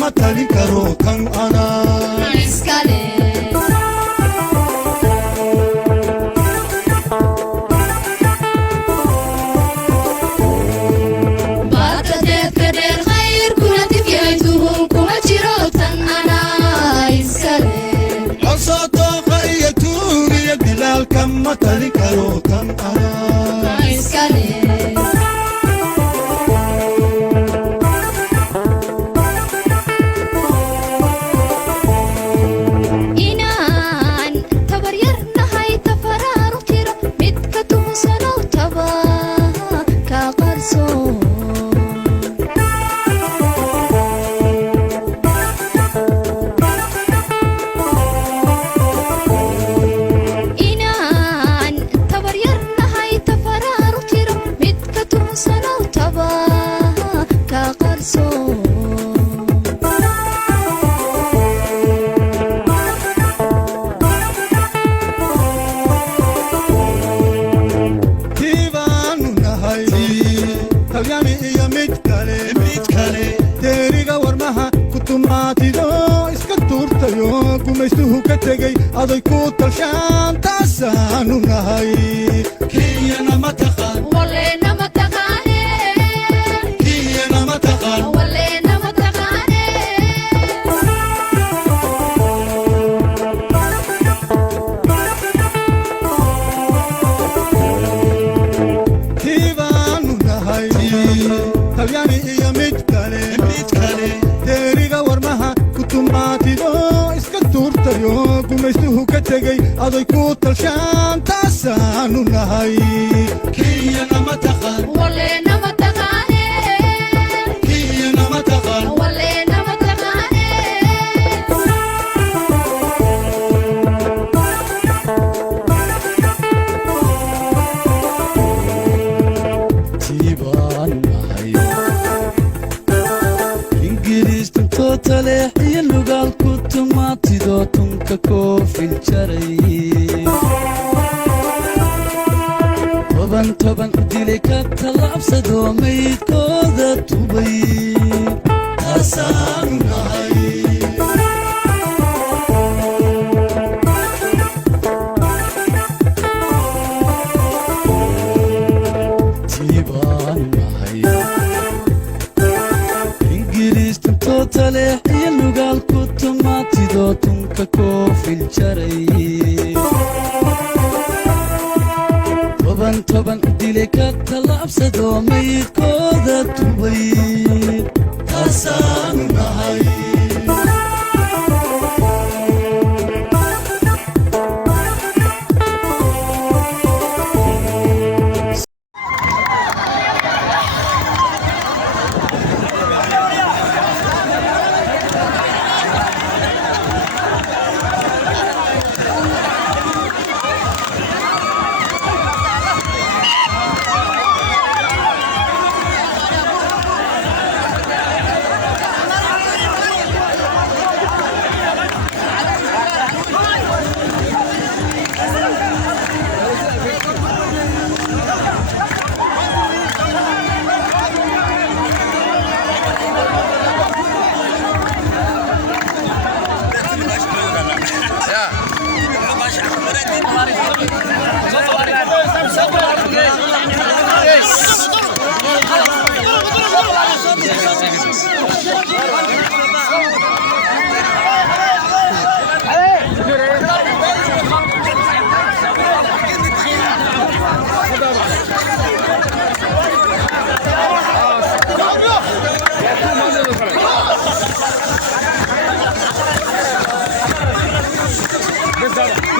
kama tali karo kan ana iskale batadet kader khair kuna tifyaytuhum kuma jiro tan ana iskale عصاto khayatun ya bilal kama tali karo kan ana iskale gumaystuhu ka tegay aday ku talshaan taasaanu nahay kiyana ma taqaan walena ma taqaane kiyana ma taqaan walena ma taqaane tiibaanu nahay talyaani iyo mid kale deeriga warmaha kutumaatido gumaystuhu ka tegay aday ku talshaan taasaanu nahay kiyana ma taqaan walena ma taqaane kiyana ma taqaan walena ma taqaane tiibaan nahay ingiriistu tootale iyo lugaalku tumaatido tunka koofil jaray toban u dilay ka tallaabsado maydkooda tubay taasaanu nahay tiibaan nahay ingiriistu tootale iyo lugaalku tumaatido tunka koofil jaray toban u dilay ka tallaabsado maydkooda tubay taasaanu nahay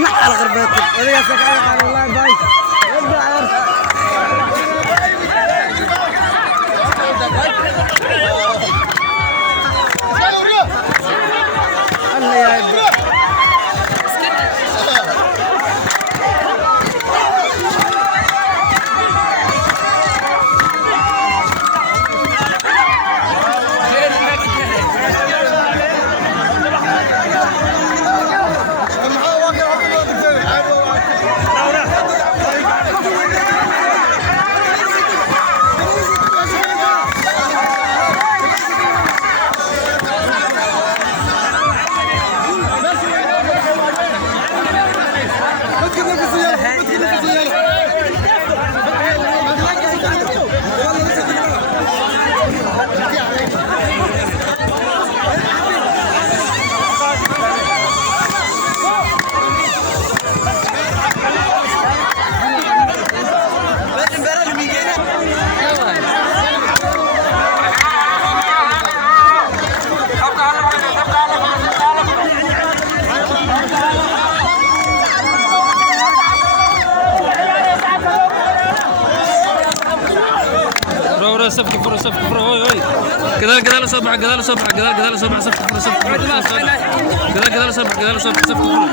على غربتك هذه سكاية والله باي صفك فرو صفك فرو هوي كذا صبح كذا صبح كذا صبح صفك فرو صفك فرو كذا صبح كذا صبح صفك فرو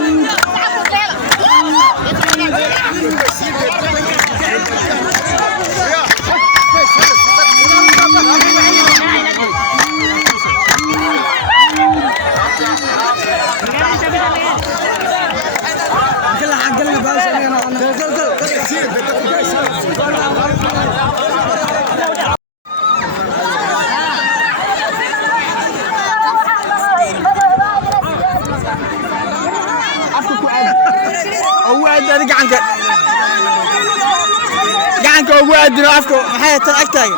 gacanka ugu aadino afka maxay tan agtaaga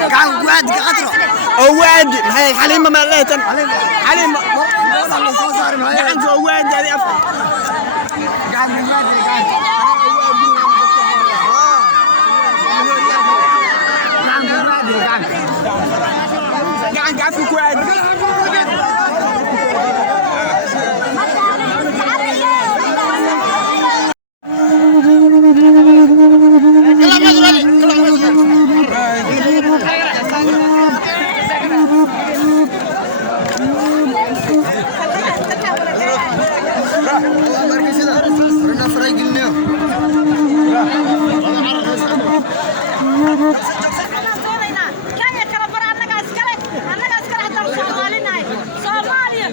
gacanka ugu aadi qatro ugu aadi maxay xaliima ma leeyahay xaliima gacanka ugu aadi afka gacanka afka ku aadi Somalia!